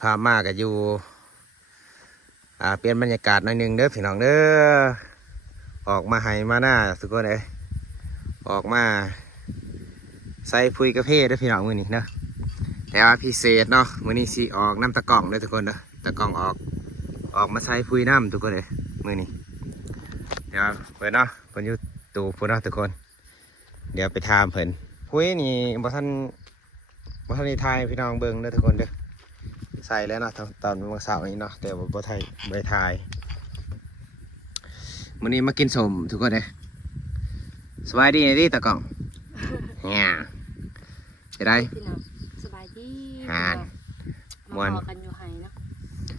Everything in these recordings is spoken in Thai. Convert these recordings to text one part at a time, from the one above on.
พามากับอยู่เปลี่ยนบรรยากาศหน่อยหนึงเด้อพี่น้องเด้อออกมาให้มาหน้าทุกคนเลยออกมาใส่พุยกาแฟเด้อพี่น้องมื้อนี้เนาะแต่ว่าพิเศษเนาะมื้อนี้สิออกน้ำตะกล่องเด้อทุกคนเด้อตะกล่องออกมาใส่พุยน้ำทุกคนเลยมื้อนี้เดี๋ยวเพิ่นเนาะเพิ่นอยู่ตู้พุ่นเนาะทุกคนเดี๋ยวไปถามเพิ่นพุยนี่บ่ทันได้ทายพี่น้องเบิ่งเด้อทุกคนเด้อใส่แล้วเนาะตอนมื้อเช้านี้เนาะแต่บ่ได้ทายมื้อนี้มากินสมทุกคนเด้อสบายดีดิตะกล่องเนี่ยจะได้ พี่น้องสบายดี ม่วน มาพอกันอยู่ไห้เนาะ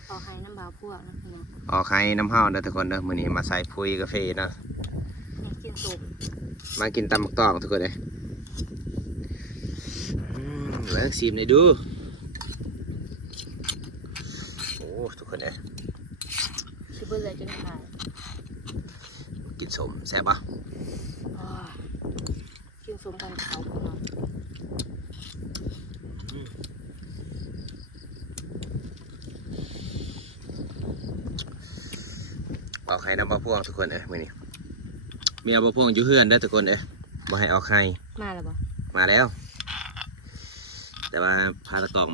พอไห้น้ำบาวพวกนะพี่น้อง ออกให้น้ำห้าวเด้อทุกคนเด้อมื้อนี้มาใส่พุยกาแฟเนาะ นี่กินสุก มากินตำบักตองทุกคนเลยเริ่มชิมเลยดูโอ้ทุกคนเลย คือเบื่อเลยจนขาด กินสมแซ่บปะ อ้อกินสมกันเขาพี่น้อง ออกให้น้ำมะพร้าวทุกคนเลยมื้อนี้มีเอามะพร้าวอยู่เฮือนเด้อทุกคนเลยมาให้ออกให้ มาแล้วบ่ มาแล้ว แต่ว่าพาตะกล่อง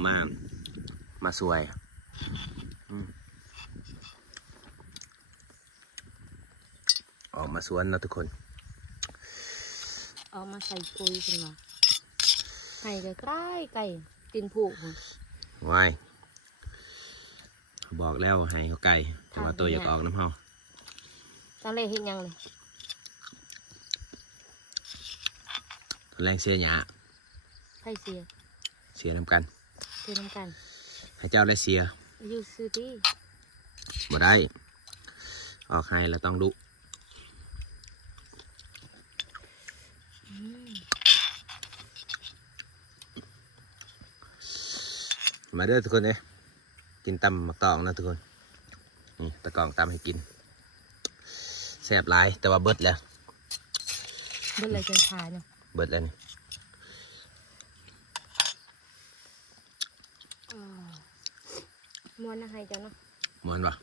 มาสวยออกมาสวนเนาะทุกคน เอามาใส่ปุ๋ยกันมาไห้ใกล้ไก่ตีนผูก ว้ายบอกแล้วให้เขาไก่แต่ว่าตัวอยากออกน้ำเฮา ตอนแรกเห็นยังเลย ตอนแรกเสียหยา ไผ่เสีย เสียน้ำกัน เสียน้ำกัน ให้เจ้าได้เสีย อยู่ซื้อที่ บ่ได้ออกให้เราต้องดุมาเด้อทุกคนเอ้ยกินตำมักตองนะทุกคนนี่ตะกองตำให้กินแซ่บหลายแต่ว่าเบิดแล้ว เบื่อเลยจนขาดเนาะ เบิดแล้วนี่ ม้วนนะไห้จ้ะเนาะ ม้วนปะ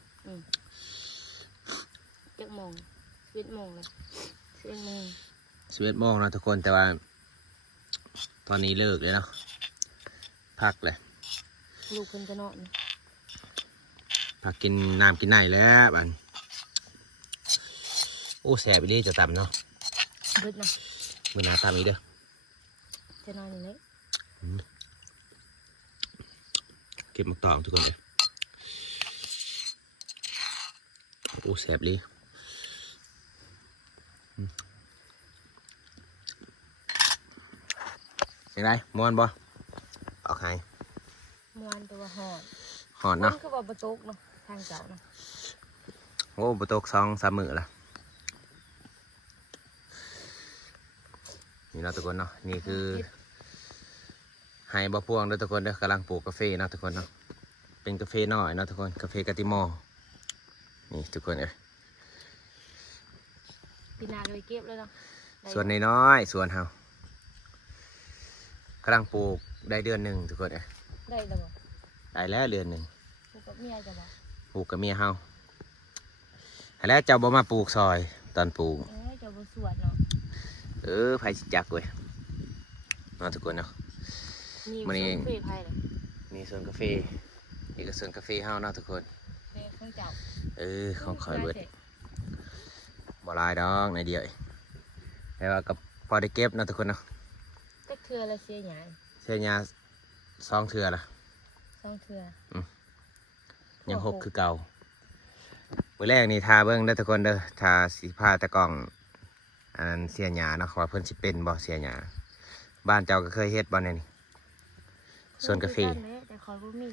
จักโมง11 โมงเลย11 โมง 11 โมงนะทุกคนแต่ว่า ตอนนี้เลิกเลยเนาะพักเลย ลูกเพิ่นจะนอน พักกินน้ำกินไหนแล้วบันโอ้แซ่บไปดิจะตำเนาะ เบิดนะ มือหนาตำอีกเด้อ จะนอนอยู่เลย เก็บมักตองทุกคนเลยโอ้แซ่บเลยยังไงม้วนบ่เอาใคร ม้วนตัวหอด หอนเนาะ มันคือว่าประตูเนาะทางเจ้าเนาะ โอ้ประตก2-3 มื้อละนี่เนาะทุกคนเนาะนี่คือไฮบะพวงเด้อทุกคนเด้อกำลังปลูกกาแฟเนาะทุกคนเนาะเป็นกาแฟน้อยเนาะทุกคนกาแฟกะติมอนี่ทุกคนเอ้ย ปีหนาก็ไปเก็บเลยเนาะได้ ส่วนน้อยๆส่วนเฮากำลังปลูกได้เดือนหนึ่งทุกคนเอ้ย ได้แล้วบ่ ได้แล้วเดือนหนึ่ง ลูกกับเมียจะบ่ ปลูกกับเมียเฮาแล้วเจ้าบ่มาปลูกซอยตอนปลูก จะบ่สวดเนาะ ไผสิจักเว้ยเนาะทุกคนเนาะ มื้อนี้ เฟไผ่เลย นี่สวนกาแฟนี่ก็สวนกาแฟเฮาเนาะทุกคน เฟข้างเจ้า ของคอยเบิดบ่หลายดอกในเดียวเองแต่ว่าก็พอได้เก็บเนาะทุกคนเนาะ จักเทื่อละเสียหยาย เสียหญ้า2 เทื่อละ 2 เทื่อ ยัง โอ้โห 6คือเก่ามื้อแรกนี่ทาเบิ่งเด้อทุกคนเด้อทาสีผ้าตะกล่องอันนั้นเสียหญ้าเนาะว่าเพิ่นสิเป็นบ่เสียหญ้าบ้านเจ้าก็เคยเฮ็ดบ่แน่นี่สวนกาแฟ คือกันแหละแต่คอยบ่มี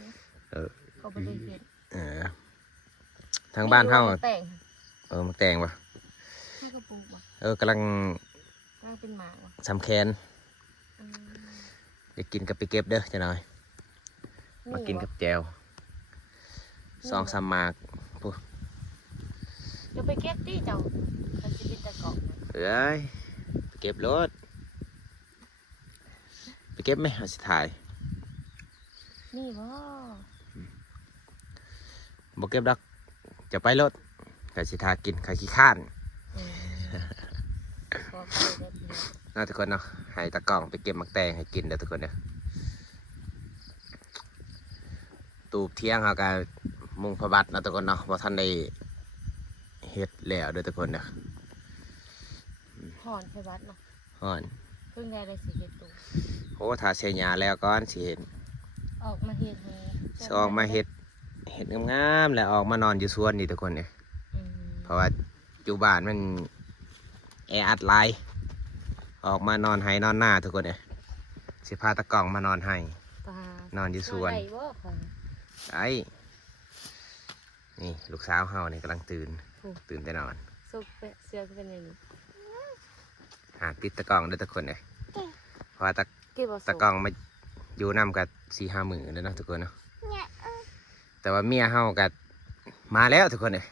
เออ เขาบ่ได้เฮ็ด ทางบ้านเฮา แต่ง มันแต่งบ่ ให้กระปุกบ่ กำลัง กลายเป็นหมาบ่ สำแคน อืม เดี๋ยวกินกับไปเก็บเด้อจะหน่อยมากินกับแจว2-3 หมากปุ๊ จะไปเก็บติเจ้าคันสิเป็นตะกอก เอ้ยไปเก็บรถไปเก็บไหมเอาสิถ่าย นี่บ่ บ่เก็บดอกจะไปรถก็สิทากินข้าขี้ข้าน ขอไปได้พี่น้อง น่าทุกคนเนาะให้ตะกล้องไปเก็บมักแตงให้กินเด้อทุกคนเด้อตูบเที่ยงเขาก็มุงพระบัตรนะทุกคนเนาะว่าท่านได้เฮ็ดแล้วเด้อทุกคนเด้อ ห่อนไฟวัดเนาะ ฮ้อน เพิ่งได้สิเฮ็ดตู โอ้ถ้าเสียหญ้าแล้วก่อนสิเห็น ออกมาเฮ็ดให้ สิออกมาเฮ็ดงามๆแล้วออกมานอนอยู่สวนนี่ทุกคนเนี่ย อืม เพราะว่าอยู่บ้านมันแออัดหลายออกมานอนไห้นอนหน้าทุกคนเนี่ยสิพาตะกล้องมานอนไห้ ปลาน อนอยู่สวน ได้บ่ค่ะ ไอ้นี่ลูกสาวเฮานี่กำลังตื่นแต่นอน ซุกเสื้อเป็นอย่างนี้ หาติดตะกล้องด้วยทุกคนเลยเพราะว่า เก็บบ่ ตะกล้องมาอยู่นำกับ4-5 มื้อแล้วเนาะทุกคนเนาะแต่ว่าเมียเฮากับมาแล้วทุกคนเลย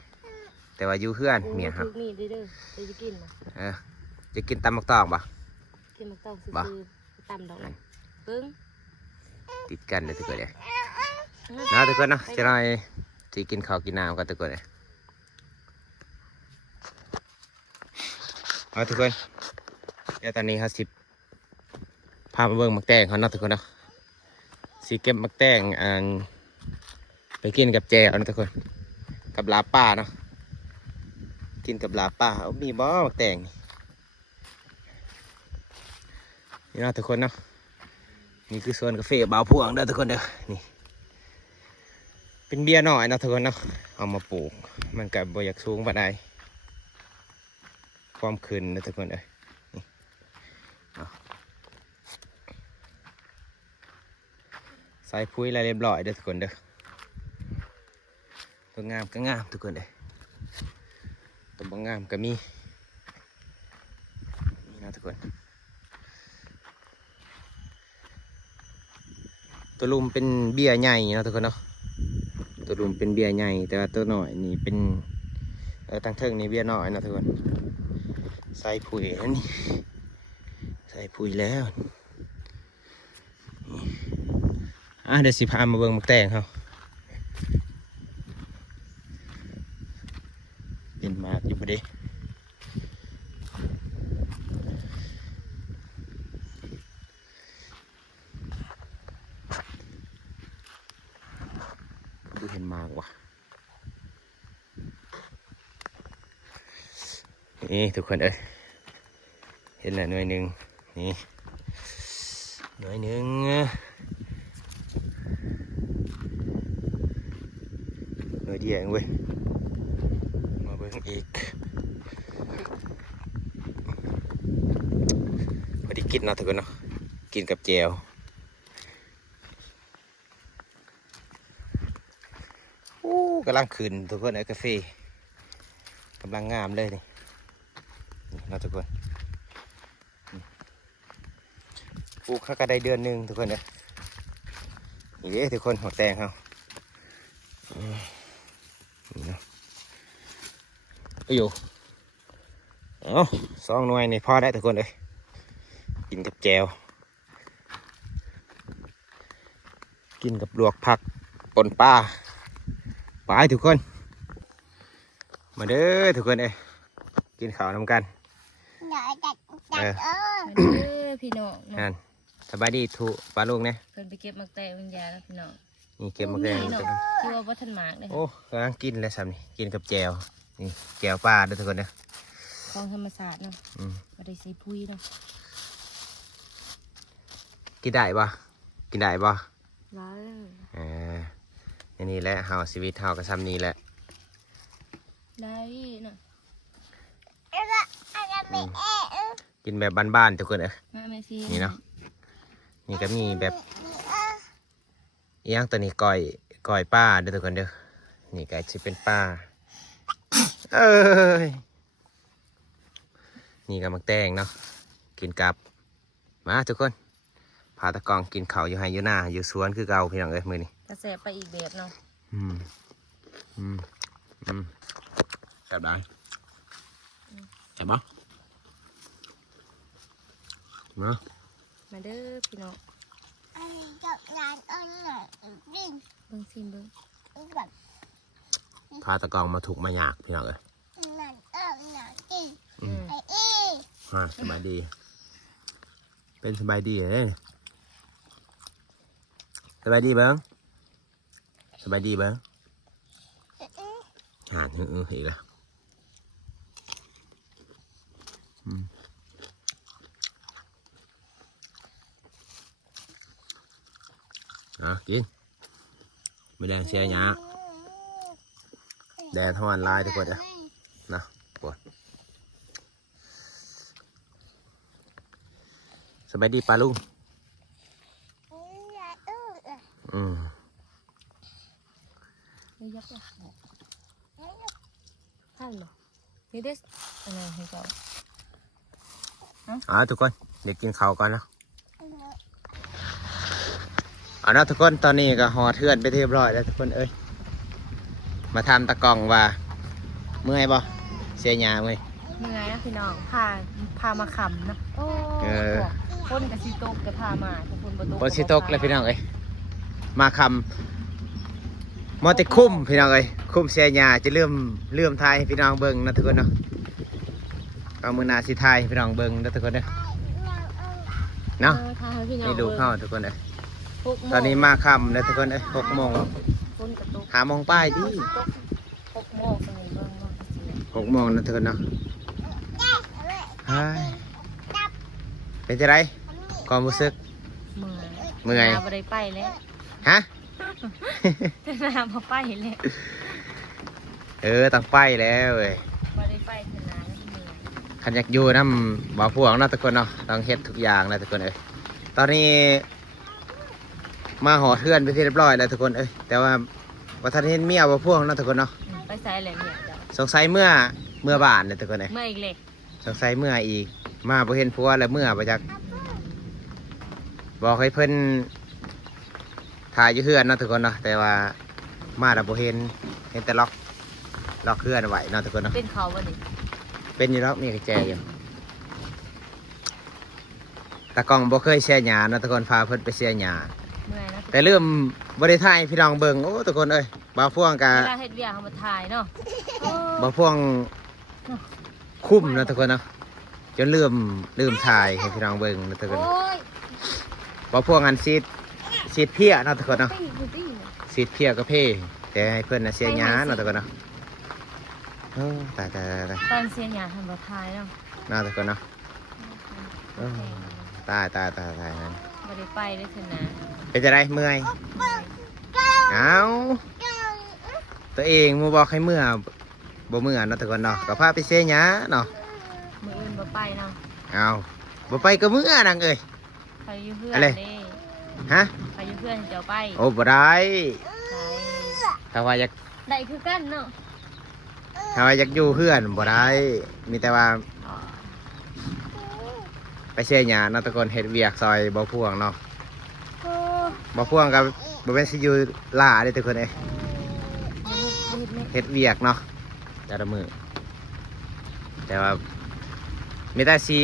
แต่ว่าอยู่เพื่อนเมียเฮา ถูกนี่เด้อเดี๋ยวจะกินบ่ จะกินตำมักตองปะ กินมักต้องซื้ บ่ อๆตำดอกนะเบิ่ง ติดกันเลยทุกคนเลยนะทุกคนเนาะจะหน่อยที่กินข้าวกินน้ำกันทุกคนเลยเอาทุกคนเดี๋ยวตอนนี้เขาสิพาไปเบิ่งมักแตงเขาเนาะทุกคนเนาะสิเก็บมักแตงไปกินกับแจวนะทุกคนกับลาป้าเนาะกินกับลาป้าเอามีบ่มักแตงนี่เนาะทุกคนเนาะนี่คือโซนกาแฟบ่าวพวงเด้อทุกคนเด้อนี่เป็นเบียร์หน่อยเนาะทุกคนเนาะเอามาปลูกมันกับบ่อยากสูงปานใดความขึ้นนะทุกคนเอ้ยนี่เอาใส่ปุ๋ยอะไรเรียบร้อยเด้อทุกคนเด้อตัวงามก็งามทุกคนเด้อตัวบ่งามก็มีนี่นะทุกคนตัวลุมเป็นเบี้ยใหญ่เนาะทุกคนเนาะตัวลุมเป็นเบี้ยใหญ่แต่ว่าตัวหน่อยนี่เป็นตั้งเทิงนี่เบี้ยน้อยเนาะทุกคนใส่ปุ๋ยอันนี้ใส่ปุ๋ยแล้วเดี๋ยวสิพามาเบิ่งมักแตงเขาเป็นมากอยู่พอดีดูเห็นมากว่ะนี่ทุกคนเอ้ยเห็นแล้วหน่วยหนึ่งนี่หน่วยหนึ่งหน่วยเดียวเองเว้ยมาเบิ่งอีกพอดีกินเนาะทุกคนเนาะกินกับแจวกำลังขึ้นทุกคนไอ้กาแฟกำลังงามเลยนี่นะทุกคนปลูกเขาก็ได้เดือนหนึ่งทุกคนเนี่ยนี่เด้ทุกคนหัวแตงเขานี่เนาะไปอยู่2 หน่วยนี่พอได้ทุกคนเลยกินกับแจวกินกับลวกผักปนปลาไปทุกคนมาเด้อทุกคนเอ้ยกินข้าวนำกันมาเด้อพี่น้อง นั่นสบายดีถูกปลาลูกเนี่ย เพิ่นไปเก็บมักแตงวิญญาแล้วพี่น้อง นี่เก็บมาแกง นี่เนาะที่ว่าบ่ทันหมากเลย โอ้กำลังกินเลยซ้ำนี่กินกับแจวนี่แจวปลาเด้อทุกคนเด้อ ของธรรมศาสตร์เนาะ อืม บ่ได้ใส่ปุ๋ยเนาะ กินได้ปะกินได้ปะ ว้าว นี่แหละเฮาชีวิตเฮาก็ซ้ำนี่แหละ ได้เนาะ กินแบบบ้านๆทุกคนเอ้ย มาแม่ซี นี่เนาะนี่ก็มีแบบอีหยังตัวนี้ก้อยป้าเด้อทุกคนเด้อนี่ก็จะเป็นป้าเอ้ยนี่ก็มักแตงเนาะกินกับมาทุกคนพาตะกองกินข้าวอยู่ไห้อยู่หน้าอยู่สวนคือเก่าพี่น้องเอ้ยมื้อนี้ กระแสไปอีกแบบเนาะ อืมแซ่บได้แซ่บปะมา มาเด้อพี่น้องเบิ่งซิมเบิ่ง พาตะกองมาถูกมาหยากพี่น้องเอ้ยสบายดีเป็นสบายดีเลยสบายดีเบิ้งสบายดีเบิ้งห่านอีกแล้วกินไม่แดงเชียร์หยาแดงทอดลายทุกคนนะปวดสบายดีปลาลุงยักษ์ท่านเหรอนี่ได้อะไรให้เขาทุกคนเดี๋ยวกินข้าวก่อนนะเอานะทุกคนตอนนี้ก็ห่อเทือนไปเรียบร้อยแล้วทุกคนเอ้ยมาทำตะกล่องว่าเมื่อยบ่เสียหยาเมื่อยนะพี่น้องพามาขำนะโอ้คนกับซีโตกจะพามาทุกคนบนซีโตกเลยพี่น้องเอ้ยมาคำมอติคุ้มพี่น้องเอ้ยคุ้มเสียหยาจะเลื่อมทายให้พี่น้องเบิ่งนะทุกคนเนาะเอามือนาสิทายพี่น้องเบิ่งนะทุกคนเนาะให้ดูเข้าทุกคนเลยตอนนี้มาคำนะทุกคนเอ้ย6 โมง5 โมงป้ายดิ6 โมง6 โมงนะทุกคนเนาะเป็นจะไรความรู้สึกเมื่อยบ่ได้ไปแล้วฮะน้ำบ่ไปแล้วต้องไปแล้วเว้ยบ่ได้ไปขนาดนั้นขันอยากอยู่น้ำบ่อพวงนะทุกคนเนาะต้องเฮ็ดทุกอย่างนะทุกคนเอ้ยตอนนี้มาห่อเทือนไปที่เรียบร้อยแล้วทุกคนเอ้ยแต่ว่าวัฒนเห็นเมียบ่อพวงนะทุกคนเนาะไปใส่อะไรเนี่ยสงสัยเมื่อบ้านเลยทุกคนเอ้ยเมื่ออีกเลยสงสัยเมื่ออีกมาบ่เห็นผัวแล้วเมื่อประจักบอกให้เพิ่นถ่ายอยู่เฮือนเนาะทุกคนเนาะแต่ว่ามาแล้วบ่เห็นแต่ล็อกเฮือนไว้เนาะทุกคนเนาะเป็นเขาบ่นี่เป็นอยู่แล้วมีกระแจอยู่ตากล้องบ่เคยแช่หญ้าเนาะทุกคนพาเพิ่นไปแช่หญ้าแต่เริ่มบ่ได้ถ่ายพี่น้องเบิ่งโอ้ทุกคนเอ้ยบ่าวพ่วงกะเวลาเฮ็ดเวียกเฮามาถ่ายเนาะบ่าวพ่วงคุ้มเนาะทุกคนเนาะจนลืมถ่ายให้พี่น้องเบิ่งเนาะทุกคนบ่าวพ่วงอันซีดเพี้ยเนาะทุกคนเนาะซีดเพี้ยก็เพ่แต่ให้เพิ่นน่ะแช่หญ้าเนาะทุกคนเนาะตายตอนเสียหยาทำบ่ถ่ายเนาะน่าทุกคนเนาะตายบ่ได้ไปเลยสินะเป็นจะไรเมื่อยเอาตัวเองมูบอกให้เมื่อบ่เมื่อเนาะทุกคนเนาะก็พาไปเสียหยาเนาะมื้ออื่นบ่ไปเนาะเอาบ่ไปก็เมื่อนังเอ้ยไปอยู่เพื่อนนี่ฮะไปอยู่เพื่อนเจ้าไปโอ้บ่ได้ถ้าว่าอยากได้คือกันเนาะถ้าว่าอยากอยู่เพื่อนบ่ได้มีแต่ว่าไปเสียหยาเนาะทุกคนเฮ็ดเวียกซอยบ่พ่วงเนาะบ่พ่วงกับบ่เป็นสิอยู่ล่าเด้ทุกคนเอ้ยเฮ็ดเวียกเนาะแต่ละมือแต่ว่ามีแต่สิ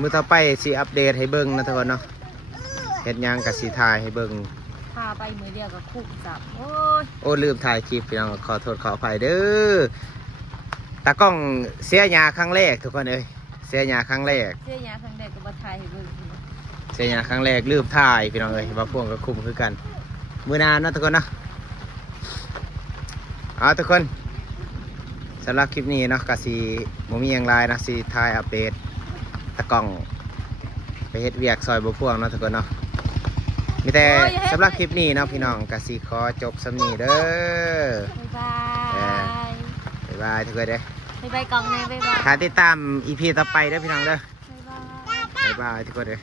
มือต่อไปสิอัปเดตให้เบิ่งนะทุกคนเนาะเฮ็ดหยังก็สิถ่ายให้เบิ่งพาไปมือเดียวก็คุกจับโอ้ลืมถ่ายคลิปพี่น้องขอโทษขออภัยเด้อตากล้องเสียหยาครั้งแรกทุกคนเอ้ยเสียหยาครั้งแรกก็บ่ถ่ายให้เบิ่งเสียหยาครั้งแรกลืมถ่ายพี่น้องเอ้ยบ่พ่วงก็คุมคือกันมื้อนานเนาะทุกคนเนาะทุกคนสำหรับคลิปนี้เนาะก็สิบ่มีหยังหลายนะสิถ่ายอัปเดตตากล้องไปเฮ็ดเวียกซอยบ่พ่วงเนาะทุกคนเนาะมีแต่สำหรับคลิปนี้เนาะพี่น้องก็สิขอจบสำนี้เด้อบ๊ายบายทุกคนเด้อบ๊ายบายกล่องแน่บ๊ายบายถ้าติดตาม EP ต่อไปเด้อพี่น้องเด้อบ๊ายบายทุกคนเด้อ